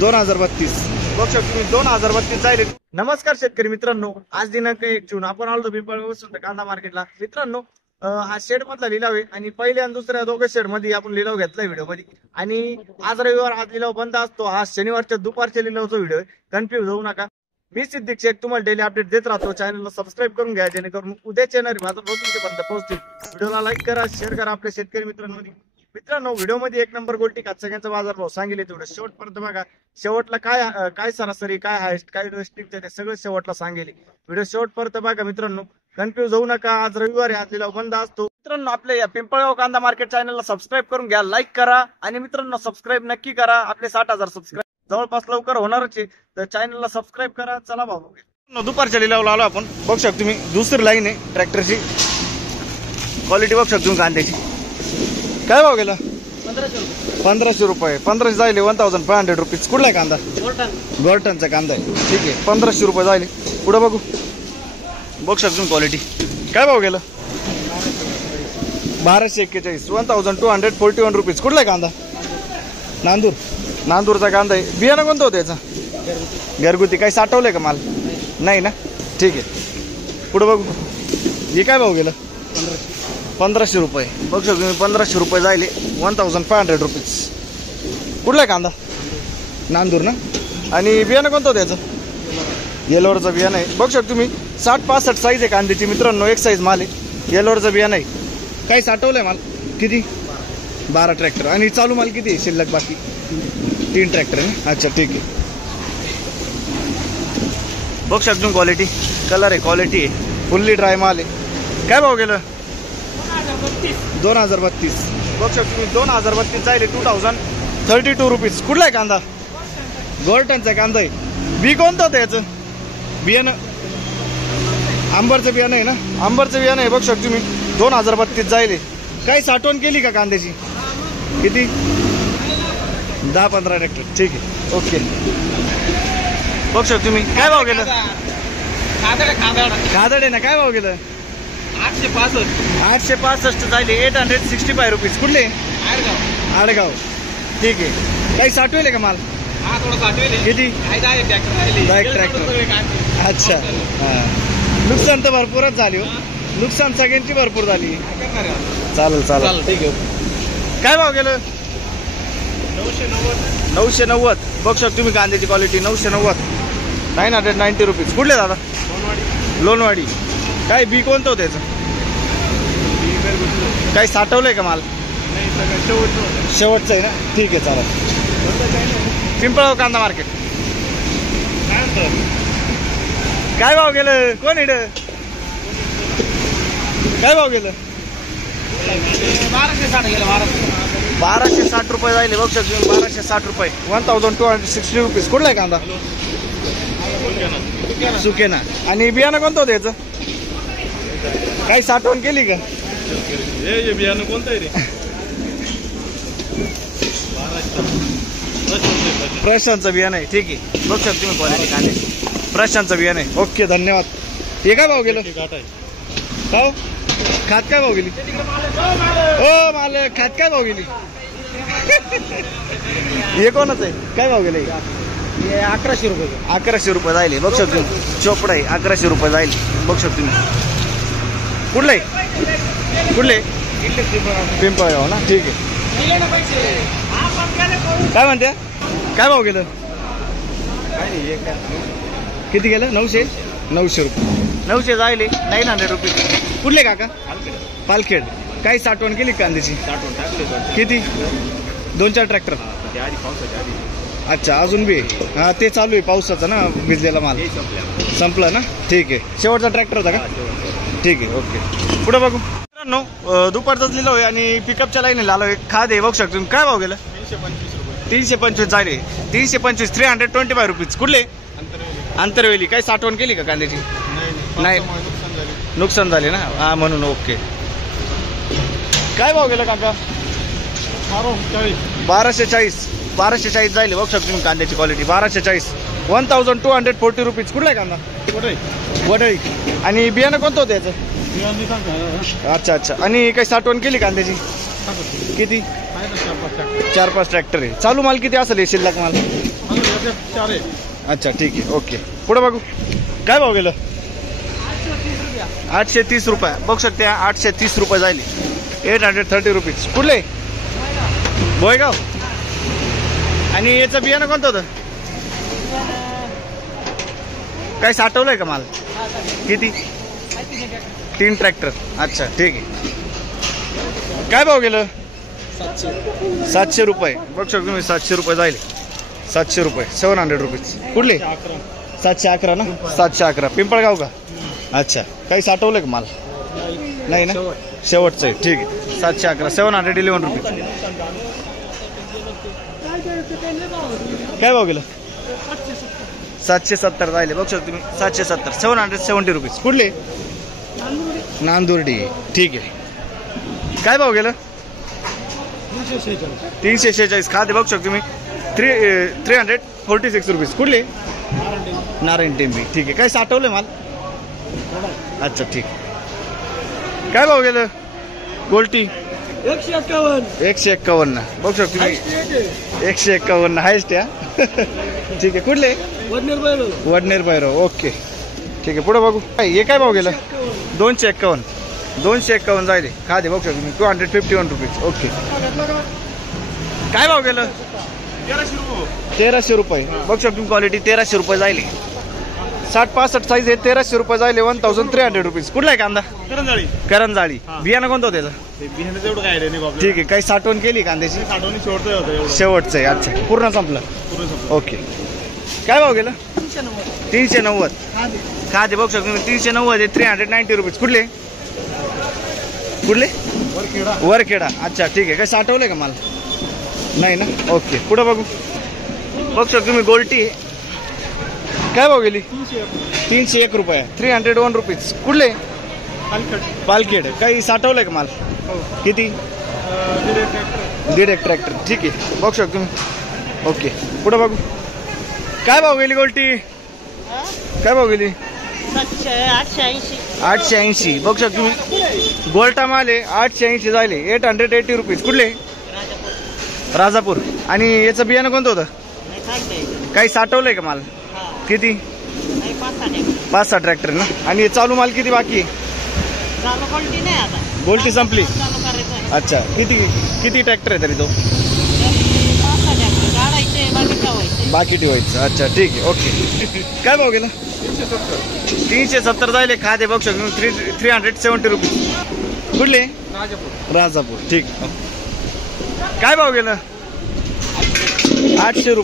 2032 बघू शकतो तुम्ही 2032 जाईल। नमस्कार शेतकरी मित्रांनो, आज दिनांक 1 जून आपण आलो पिंपळगाव कांदा मार्केटला। मित्रांनो हा शेड मधला लिलाव आहे आणि पहिल्या आणि दुसऱ्या दोघे शेड मध्ये आपण लिलाव घेतलाय व्हिडिओ मध्ये। आणि आज रविवार, आज लिलाव बंद असतो। हा शनिवारच्या दुपारच्या लिलावचा व्हिडिओ आहे, कन्फ्युज होऊ नका। मी सिद्दीक शेख तुम्हाला डेली अपडेट देत राहतो। चॅनलला सबस्क्राईब करून घ्या जेणेकरून उद्याच्या येणारी माझा तुमच्यापर्यंत पोहोचतील। व्हिडिओला लाईक करा, शेअर करा आपल्या शेतकरी मित्रांमध्ये। मित्रांनो व्हिडिओ मध्ये एक नंबर गोल्टी सगळ्यांचा बाजारभाव सांगितले तेवढं शेवटपर्यंत बघा। शेवटला काय सरासरी, काय हायस्ट, काय टेस्टिंग ते सगळं शेवटला सांगेल। व्हिडिओ शेवटपर्यंत बघा मित्रांनो, कन्फ्युज होऊ नका। आज रविवार आहे, आज लिलाव बंद असतो। मित्रांनो आपल्या या पिंपळगाव कांदा मार्केट चॅनलला सबस्क्राईब करून घ्या, लाईक करा आणि मित्रांनो सबस्क्राईब नक्की करा। आपले 60,000 सबस्क्राईब जवळपास लवकर होणारच आहे, तर चॅनलला सबस्क्राईब करा। चला भाऊ दुपारच्या लिलावला आलो आपण। बघू शकतो तुम्ही दुसरी लाईन आहे ट्रॅक्टरची, क्वालिटी बघू शकतो तुम्ही कांद्याची। काय भाव गेला? 1500 रुपये। 1500 जायले 1500 रुपीज। कुठला कांदा? गोरटनचा कांदा आहे, ठीक आहे। 1500 रुपये जायले। पुढे बघू, बघू शकतो तुम्ही क्वालिटी। काय भाव गेला? 1241 1241 रुपीज। कुठला कांदा? नांदूरचा कांदा आहे। बियाणं कोणतं होतं याचा? घरगुती। काही साठवलंय का माल? नाही ना, ठीक आहे। पुढे बघू, हे काय भाव गेलं? 1500 रुपये। बघू शकतो तुम्ही 1500 रुपये जायले 1500 रुपीज। कुठला कांदा? नांदूर ना। आणि बियाणं कोणतं होतं याचं? येलोवरचं बियाणं आहे। बघू शकतो तुम्ही 60-65 साईज आहे कांद्याची मित्रांनो, एक साईज माल आहे। येलोवरचं बियाणं आहे। काही साठवलंय माल? किती? 12 ट्रॅक्टर। आणि चालू माल किती आहे शिल्लक? बाकी 3 ट्रॅक्टर आहे ना, अच्छा ठीक आहे। बघू शकतो तुम्ही क्वालिटी, कलर आहे, क्वालिटी आहे, फुल्ली ड्राय माल आहे। काय भाव गेलं? 2032 बघू शकतो तुम्ही 2032 जायले 2032 रुपीज। कुठला आहे कांदा? गोरटनचा कांदा आहे। बी कोणतं होतं याचं? बियाणं आंबरचं बियाणं आहे ना, आंबरचं बियाणं आहे। बघू शकतो तुम्ही 2032 जायले। काही साठवण केली का कांद्याची? किती? 10-15 ट्रॅक्टर, ठीक आहे, ओके। बघू शकतो तुम्ही। काय भाव गेलं? खादड ना। काय भाव गेलं? 865 जायले 865 रुपीज। कुठले? आडगाव, ठीक आहे। काही साठवेल का माल? किती? 10 ट्रॅक्टर, अच्छा। नुकसान तर भरपूरच झाली हो, नुकसान सगळ्यांची भरपूर झाली। चालेल, ठीक आहे। काय भाव गेलं? 990 बघू शकतो तुम्ही कांद्याची क्वालिटी। 990 रुपीज। कुठले दादा? लोणवाडी। काय बी कोणतं होतं याचं? काही साठवलंय का माल? शेवटचं आहे ना, ठीक आहे, चालेल। पिंपळगाव कांदा मार्केट। काय भाव गेलं? कोण इड? काय भाव गेलं? 1260 रुपये जायले। बघू शकतो 1260 रुपये 1260 रुपीज। कुठला आहे कांदा? सुकेना। आणि बियाणं कोणतं होतं याचं? काही साठवण केली का? बियाणं कोणतं आहे रे? प्रशांतचं बियाणं आहे, ठीक आहे। बघू शकतो तुम्ही क्वालिटी कांद्याची, प्रशांतचं बियाणं आहे, ओके, धन्यवाद। हे काय भाव गेलं? भाव खात काय भाव गेली? ओ माल खात काय भाव गेली? हे कोणाच आहे? काय भाव गेले? 1100 रुपये। 1100 रुपये जायले। बघू शकतो तुम्ही चोपडा आहे, 1100 रुपये जायले। बघू शकतो तुम्ही। कुठले? पिंपळगाव ना, ठीक आहे। काय म्हणते? काय भाव गेलं? किती गेलं? 900 रुपये। 900 जायले 900 रुपये। कुठले काका? पालखेड। काही साठवण केली कांद्याची? किती? 2-4 ट्रॅक्टर, अच्छा। अजून बी? हा, ते चालू आहे पावसाचं ना, भिजलेला माल संपला ना, ठीक आहे। शेवटचा ट्रॅक्टर होता का? ठीक आहे, ओके। पुढे बघू मित्रांनो, दुपारचाच लिहिलं आहे आणि पिकअपच्या लाईन आलो आहे। खाद आहे, बघू शकतो। काय भाव गेलं? 325 जायले 325 325 रुपीज। कुठले? आंतरवेली। काही साठवण केली का कांद्याची? नाही, नुकसान झाले ना, हा, म्हणून, ओके। काय भाव गेला काका? 1240 जायले। बघू शकतो तुम्ही कांद्याची क्वालिटी 1240 1240 रुपीज। कुठला आहे कांदा? वडळी। आणि बियाणं कोणतं होतं याचं? अच्छा। आणि काही साठवण केली कांद्याची? किती? 4-5 ट्रॅक्टर आहे। चालू माल किती असेल शिल्लक माल? अच्छा ठीक आहे ओके. पुढे बघू काय भाव गेलं. 830 रुपये बघू शकते. 830 रुपये जाईल. 830 रुपीज. कुठले बोयगाव. आणि याचं बियाणं कोणतं होतं. काही साठवलंय का माल. किती 3 ट्रॅक्टर. अच्छा ठीक आहे. काय भाव गेलं. 700 रुपये बघू शकतो तुम्ही. 700 रुपये जाईल. 700 रुपये 700 रुपीज. कुठले 711 ना. 711 पिंपळगाव का. अच्छा काही साठवलं का माल. नाही ना शेवटचं आहे. ठीक आहे 711 711 रुपीज. काय भाव गेलं. 770 जायले बघू शकतो तुम्ही. 770 770 रुपीज. कुठले नांदुर्डी. ठीक आहे. काय भाव गेलं. 346 खाते बघू शकतो तुम्ही. 346 रुपीज. कुठले नारायण टेंबी. ठीक आहे. काय साठवलं माल. अच्छा ठीक. काय भाव गेलं. गोल्टी 151 बघू शकतो तुम्ही. 151 हायस्ट या. ठीक आहे. कुठले वडनेर भैरव. ओके ठीक आहे. पुढे बघू हे काय भाव गेलं. 251 जायले खाते बघू शकतो तुम्ही. 251 रुपीज. ओके. काय भाव गेलं. 1300 रुपये बघू शकतो तुम्ही. क्वालिटी 1300 रुपये जायले. 60-65 साईज आहे. 1300 रुपये जायले. 1300 रुपीज. कुठला आहे कांदा. करंजाळी. बियाणं कोणतं होतं त्याचं. ठीक आहे. काही साठवण केली कांद्याची. शेवटचं आहे. अच्छा पूर्ण संपलं. ओके. काय भाव गेलं. 390 खाते बघू शकतो तुम्ही. 390 आहे. 390 रुपीज. कुठले वरखेडा. अच्छा ठीक आहे. काय साठवलंय का माल. नाही ना. ओके. पुढे बघू शकतो तुम्ही. गोल्टी काय भाव गेली. 301 रुपये 301 रुपीज. कुठले पालखेड. काही साठवलंय का माल. किती 1.5 ट्रॅक्टर. ठीक आहे बघू शकतो तुम्ही. ओके. पुढे बघू काय भाव गेली. गोल्टी काय भाव गेली. 880 बघू शकतो तुम्ही. गोल्टा माल आहे. 880 जायले. 880 रुपीज. कुठले राजापूर. आणि याचं बियाणं कोणतं होतं. काही साठवलंय का माल. किती 5-6 ट्रॅक्टर ना. आणि हे चालू माल किती बाकी. गोल्टी संपली. अच्छा किती ट्रॅक्टर आहे तरी तो. बाकी ठेवायचं. अच्छा ठीक आहे. ओके. काय भाव गेला. 370 जायले खाते बघू शकतो. 370 रुपीज. कुठले राजापूर. ठीक. काय भाव गेलं. 800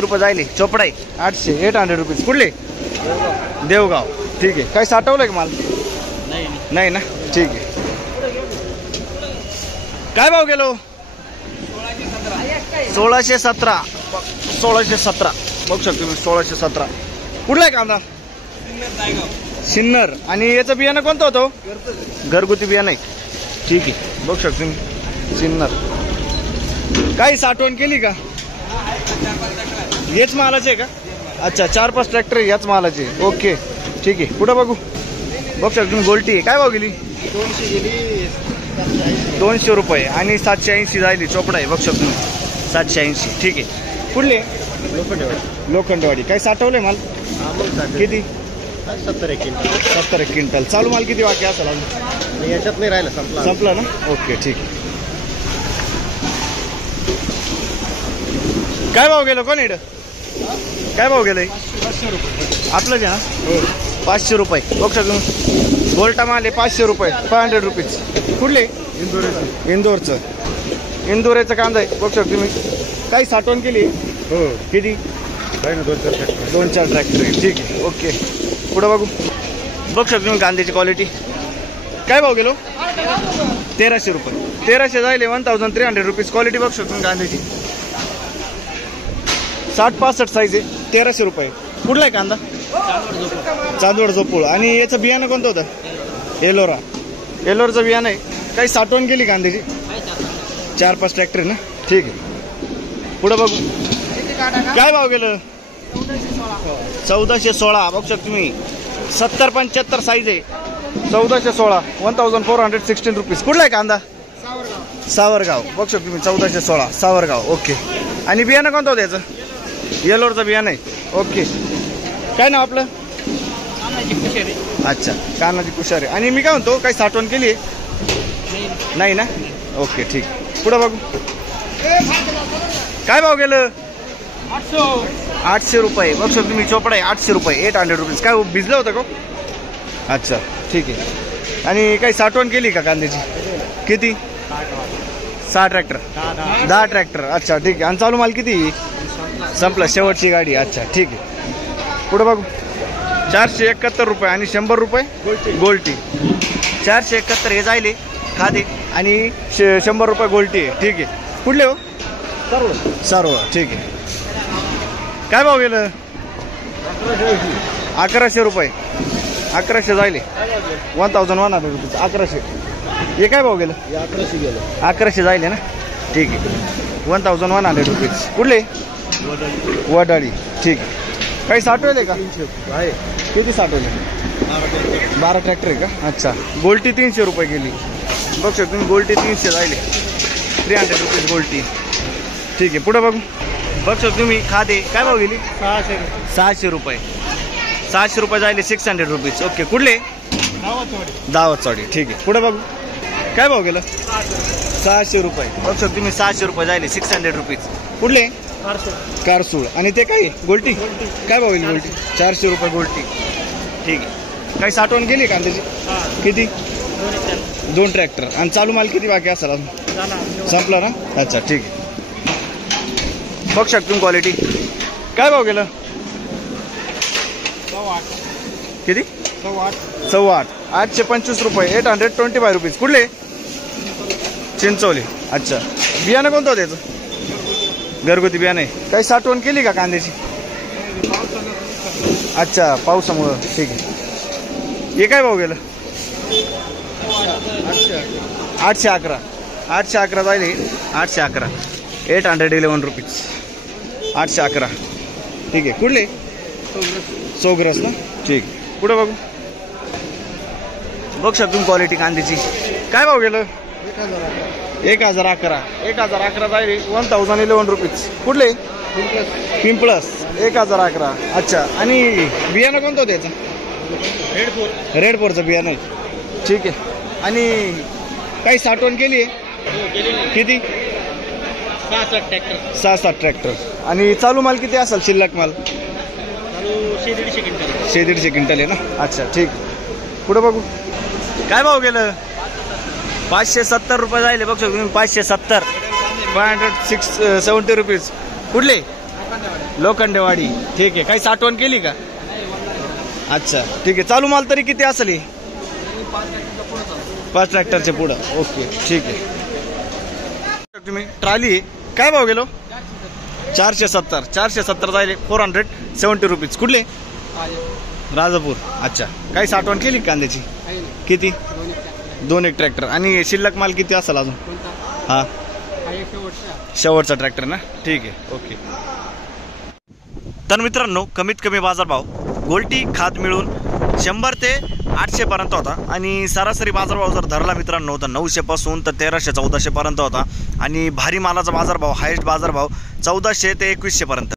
रुपये जायले. चोपडाई 800 रुपीज. कुठले देवगाव. ठीक आहे. काय साठवलंय का माल. नाही ना. ठीक आहे. काय भाव गेलो. 1617 बघू शकतो तुम्ही. 1617. कुठला आहे कांदा. सिन्नर. आणि याचं बियाणं कोणतं होतं. घरगुती बियाणं आहे. ठीक आहे बघू शकतो तुम्ही. सिन्नर. काही साठवण केली का. हेच मालाचे आहे का. अच्छा 4-5 ट्रॅक्टर याच मालाचे. ओके ठीक आहे. पुढे बघू शकतो तुम्ही. गोल्टी आहे. काय भाव गेली. 200 रुपये. आणि 780 जायली. चोपडा आहे बघू शकतो तुम्ही. 780. ठीक आहे. कुठले लोखंडवाडी. काय साठवलंय माल. किती 70 क्विंटल. चालू माल किती बाकी असेल. याच्यात नाही राहिलं. संपला ना. ओके ठीक आहे. काय भाव गेलं. कोण इकडं काय भाव गेलंय. 500 रुपये आपलंच आहे ना. 500 रुपये बघू शकतो. गोल्टा माल आहे. 500 रुपये 500 रुपीज. कुठले इंदोरचं. इंदोरचं कांदा आहे बघू शकतो तुम्ही. काही साठवण केली. हो. किती 2-4 ट्रॅक्टर आहे. ठीक आहे. ओके. पुढे बघू शकतो तुम्ही. कांद्याची क्वालिटी. काय भाव गेलो. 1300 रुपये. 1300 जायले. 1300 रुपीज. क्वालिटी बघू शकतो कांद्याची. 60-65 साईज आहे. 1300 रुपये. कुठला आहे कांदा. चांदवड झोपूळ. आणि याचं बियाणं कोणतं होतं. एलोराचं बियाणं आहे. काही साठवण केली कांद्याची. 4-5 ट्रॅक्टर ना. ठीक आहे. पुढे बघू काय भाव गेलं. 1416 बघू शकतो तुम्ही. 70-75 साईज आहे. 1416 1416 रुपीज. कुठला आहे कांदा. सावरगाव बघू शकतो तुम्ही. 1416 सावरगाव. ओके. आणि बियाणं कोणतं होतं याचं. येलोरचं बियाणं आहे. ओके, काय नाव आपलं? अच्छा, कानाची कुशारी. आणि मी काय म्हणतो, काही साठवण केली आहे? नाही ना. ओके, ठीक. पुढं बघू. काय भाव गेलं? 800 रुपये. बघ सर तुम्ही, चोपडा आहे 800 रुपये, 800 रुपीज. काय भिजलं होतं का? अच्छा, ठीक आहे. आणि काही साठवण केली का कांद्याची? किती? 6 ट्रॅक्टर, 10 ट्रॅक्टर. अच्छा, ठीक आहे. आणि चालू माल किती? संपला, शेवटची गाडी. अच्छा, ठीक आहे. पुढं बघू. 471 रुपये आणि 100 रुपये गोल्टी. 471 हे जायले खादे आणि 100 रुपये गोल्टी आहे. ठीक आहे. कुठले हो? सर्व. ठीक आहे. काय भाव गेलं? 1100 रुपये. 1100 जायले, 1100 रुपीज. 1100. हे काय भाव गेलं? 1100 गेलं. 1100 जायले ना. ठीक आहे. 1100 रुपीज. कुठले? वडाळी. ठीक आहे. काही साठवले का? आहे. किती साठवले? 12 ट्रॅक्टर आहे का? अच्छा. गोल्टी 300 रुपये गेली. बघू शकतो तुम्ही, गोल्टी 300 जायले, 300 रुपीज गोल्टी. ठीक आहे. पुढं बघू. बघू शकतो तुम्ही, खादे काय भाव गेली? 600 रुपये. 600 रुपये जायले, 600 रुपीज. ओके. कुठले? दावतवाडी. ठीक आहे. पुढं बघू. काय भाव गेलं? 600 रुपये. बघू शकतो तुम्ही, 600 रुपये जायले, 600 रुपीज. कुठले? कारसूळ. आणि ते काय? गोल्टी. काय भाव गेली गोल्टी? 400 रुपये गोल्टी. ठीक आहे. काही साठवण केली कांद्याची? किती? 2 ट्रॅक्टर. आणि चालू माल किती बाकी असेल अजून? संपला ना. अच्छा, ठीक आहे. बघ शकतो तुम्ही क्वालिटी. काय भाव गेलं? किती? 825. 825 रुपये, 825 रुपीज. कुठले? चिंचवली. अच्छा. बियाणं कोणतं होतं त्याचं? घरगुती बियाणं आहे. काही साठवण केली का कांद्याची? अच्छा, पावसामुळं. ठीक आहे. हे काय भाव गेलं? 811. 811 जायले, 811. 811 रुपीज. 811. ठीक आहे. कुठले? सोग्रस ना. ठीक. पुढे बघू. बघ शकतो क्वालिटी कांद्याची. काय भाव गेलं? 1011. 1011 जायले, 1011 रुपीज. कुठले? पिंपळस. 1011. अच्छा. आणि बियाणं कोणतं होतं याचं? रेडफोरचं बियाणं आहे. ठीक आहे. आणि काही साठवण केली आहे? किती? 6-7 ट्रॅक्टर. आणि चालू माल किती असेल? शिल्लक माल 150 क्विंटल आहे ना. अच्छा, ठीक. पुढे बघू. काय भाव गेलं? 570 रुपये जायले. बघ तुम्ही, 570. 570 रुपीज. कुठले? लोखंडेवाडी. ठीक आहे. काही साठवण केली का? अच्छा, ठीक आहे. चालू माल तरी किती असेल? 5 ट्रॅक्टरचे पुढं. ओके, ठीक आहे. तुम्ही ट्राली. काय भाव गेलो? 470. 470 जायले, 470 रुपीज. कुठले? राजापूर. अच्छा. काही साठवण केली कांद्याची? किती? 2 ट्रॅक्टर. आणि शिल्लक माल किती असेल अजून? हा, शेवटचा ट्रॅक्टर ना. ठीक आहे. ओके. तर मित्रांनो, कमीत कमी बाजारभाव गोल्टी खाद मिळून 100 ते 800 पर्यंत होता. आणि सरासरी बाजारभाव जर धरला मित्रांनो, तर 900 पासून तर 1300-1400 पर्यंत होता. आणि भारी मालाचा बाजारभाव, हायेस्ट बाजारभाव 1400 ते 2100 पर्यंत.